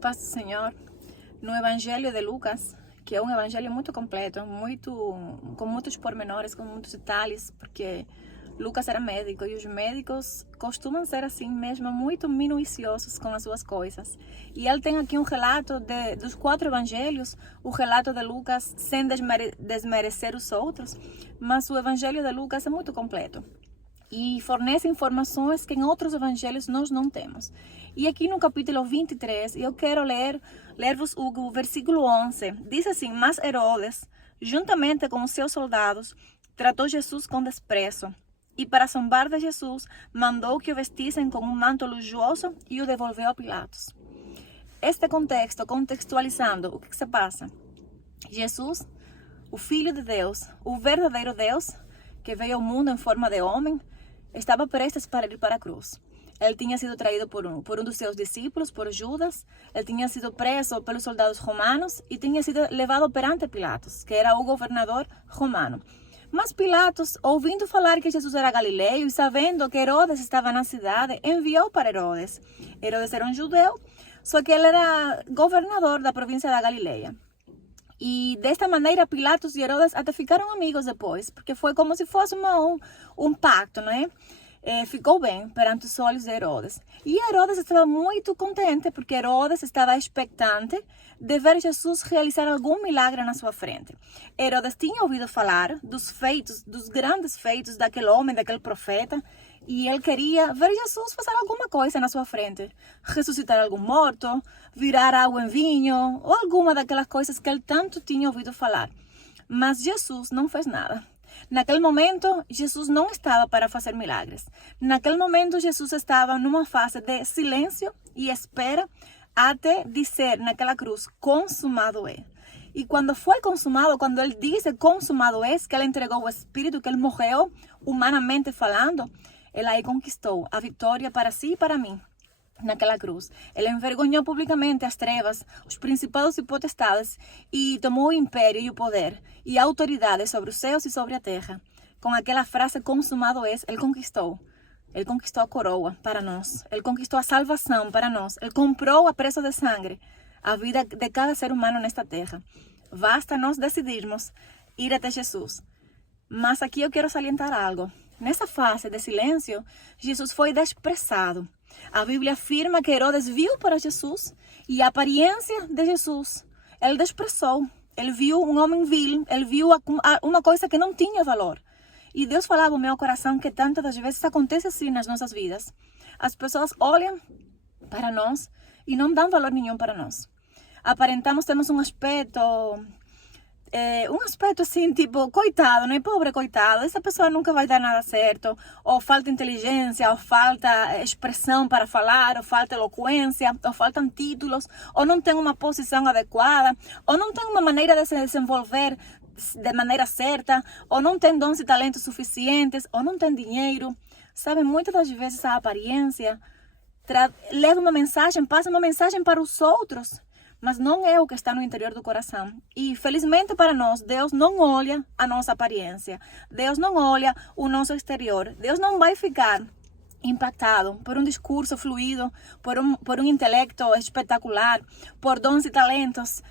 Paz do Senhor, no Evangelho de Lucas, que é um evangelho muito completo, com muitos pormenores, com muitos detalhes, porque Lucas era médico e os médicos costumam ser assim mesmo, muito minuciosos com as suas coisas. E ele tem aqui um relato dos 4 evangelhos, o relato de Lucas sem desmerecer os outros, mas o evangelho de Lucas é muito completo e fornece informações que em outros evangelhos nós não temos. E aqui no capítulo 23, eu quero ler-vos o versículo 11. Diz assim: mas Herodes, juntamente com os seus soldados, tratou Jesus com desprezo. E para zombar de Jesus, mandou que o vestissem com um manto luxuoso e o devolveu a Pilatos. Este contexto, contextualizando, o que se passa? Jesus, o Filho de Deus, o verdadeiro Deus, que veio ao mundo em forma de homem, estava prestes para ir para a cruz. Ele tinha sido traído por um dos seus discípulos, por Judas. Ele tinha sido preso pelos soldados romanos e tinha sido levado perante Pilatos, que era o governador romano. Mas Pilatos, ouvindo falar que Jesus era galileu e sabendo que Herodes estava na cidade, enviou para Herodes. Herodes era um judeu, só que ele era governador da província da Galileia. E desta maneira Pilatos e Herodes até ficaram amigos depois, porque foi como se fosse um pacto, né? Ficou bem perante os olhos de Herodes. E Herodes estava muito contente, porque Herodes estava expectante de ver Jesus realizar algum milagre na sua frente. Herodes tinha ouvido falar dos feitos, dos grandes feitos daquele homem, daquele profeta, e ele queria ver Jesus fazer alguma coisa na sua frente. Ressuscitar algum morto, virar água em vinho, ou alguma daquelas coisas que ele tanto tinha ouvido falar. Mas Jesus não fez nada. Naquele momento, Jesus não estava para fazer milagres. Naquele momento, Jesus estava numa fase de silêncio e espera até dizer naquela cruz: consumado é. E quando foi consumado, quando ele disse consumado é, que ele entregou o Espírito, que ele morreu, humanamente falando, ele aí conquistou a vitória para si e para mim. Naquela cruz, ele envergonhou publicamente as trevas, os principados e potestades, e tomou o império e o poder e a autoridade sobre os céus e sobre a terra. Com aquela frase consumado é, ele conquistou. Ele conquistou a coroa para nós. Ele conquistou a salvação para nós. Ele comprou a preço de sangue a vida de cada ser humano nesta terra. Basta nós decidirmos ir até Jesus. Mas aqui eu quero salientar algo. Nessa fase de silêncio, Jesus foi desprezado. A Bíblia afirma que Herodes viu para Jesus e a aparência de Jesus ele desprezou. Ele viu um homem vil, ele viu uma coisa que não tinha valor. E Deus falava no meu coração que tantas das vezes acontece assim nas nossas vidas. As pessoas olham para nós e não dão valor nenhum para nós. Aparentamos termos um aspecto assim, tipo, coitado, né? Pobre coitado, essa pessoa nunca vai dar nada certo, ou falta inteligência, ou falta expressão para falar, ou falta eloquência, ou faltam títulos, ou não tem uma posição adequada, ou não tem uma maneira de se desenvolver de maneira certa, ou não tem dons e talentos suficientes, ou não tem dinheiro. Sabe, muitas das vezes a aparência leva uma mensagem, passa uma mensagem para os outros, mas não é o que está no interior do coração. E felizmente para nós, Deus não olha a nossa aparência. Deus não olha o nosso exterior. Deus não vai ficar impactado por um discurso fluido, por um intelecto espetacular, por dons e talentos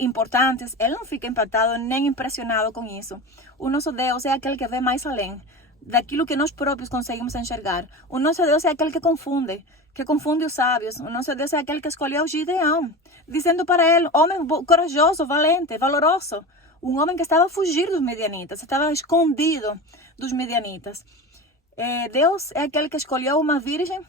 importantes. Ele não fica impactado nem impressionado com isso. O nosso Deus é aquele que vê mais além daquilo que nós próprios conseguimos enxergar. O nosso Deus é aquele que confunde os sábios. O nosso Deus é aquele que escolheu Gideão, dizendo para ele: homem corajoso, valente, valoroso. Um homem que estava a fugir dos medianitas, estava escondido dos medianitas. Deus é aquele que escolheu uma virgem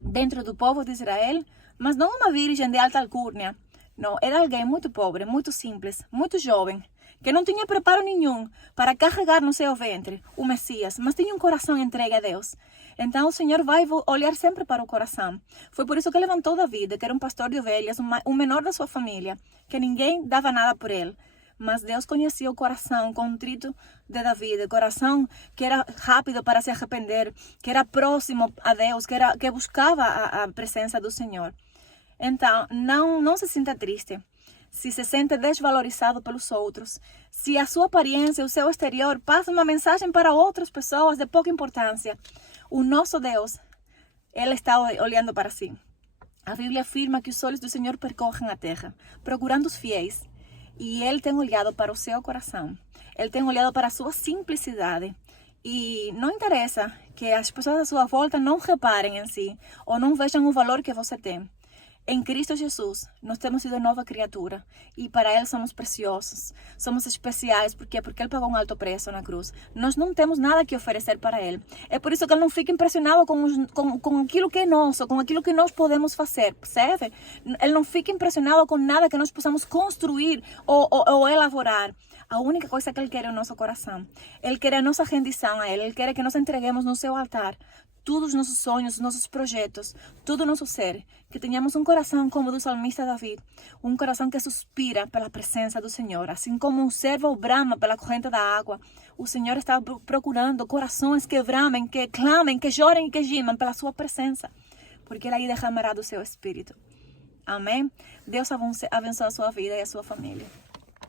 dentro do povo de Israel, mas não uma virgem de alta alcurnia. Não, era alguém muito pobre, muito simples, muito jovem, que não tinha preparo nenhum para carregar no seu ventre o Messias, mas tinha um coração entregue a Deus. Então o Senhor vai olhar sempre para o coração. Foi por isso que levantou Davi, que era um pastor de ovelhas, o menor da sua família, que ninguém dava nada por ele. Mas Deus conhecia o coração contrito de Davi, o coração que era rápido para se arrepender, que era próximo a Deus, que buscava a presença do Senhor. Então, não se sinta triste se se sente desvalorizado pelos outros, se a sua aparência, o seu exterior passa uma mensagem para outras pessoas de pouca importância. O nosso Deus, Ele está olhando para si. A Bíblia afirma que os olhos do Senhor percorrem a terra, procurando os fiéis. E Ele tem olhado para o seu coração. Ele tem olhado para a sua simplicidade. E não interessa que as pessoas à sua volta não reparem em si ou não vejam o valor que você tem. Em Cristo Jesus, nós temos sido nova criatura e para Ele somos preciosos, somos especiais, porque Ele pagou um alto preço na cruz. Nós não temos nada que oferecer para Ele. É por isso que Ele não fica impressionado com aquilo que é nosso, com aquilo que nós podemos fazer, percebe? Ele não fica impressionado com nada que nós possamos construir ou elaborar. A única coisa que Ele quer é o nosso coração. Ele quer a nossa rendição a Ele. Ele quer que nós entreguemos no seu altar todos os nossos sonhos, nossos projetos, todo o nosso ser. Que tenhamos um coração como o do salmista David. Um coração que suspira pela presença do Senhor. Assim como um servo brama pela corrente da água. O Senhor está procurando corações que bramem, que clamem, que chorem e que gemam pela sua presença. Porque Ele aí derramará do seu espírito. Amém? Deus abençoe a sua vida e a sua família.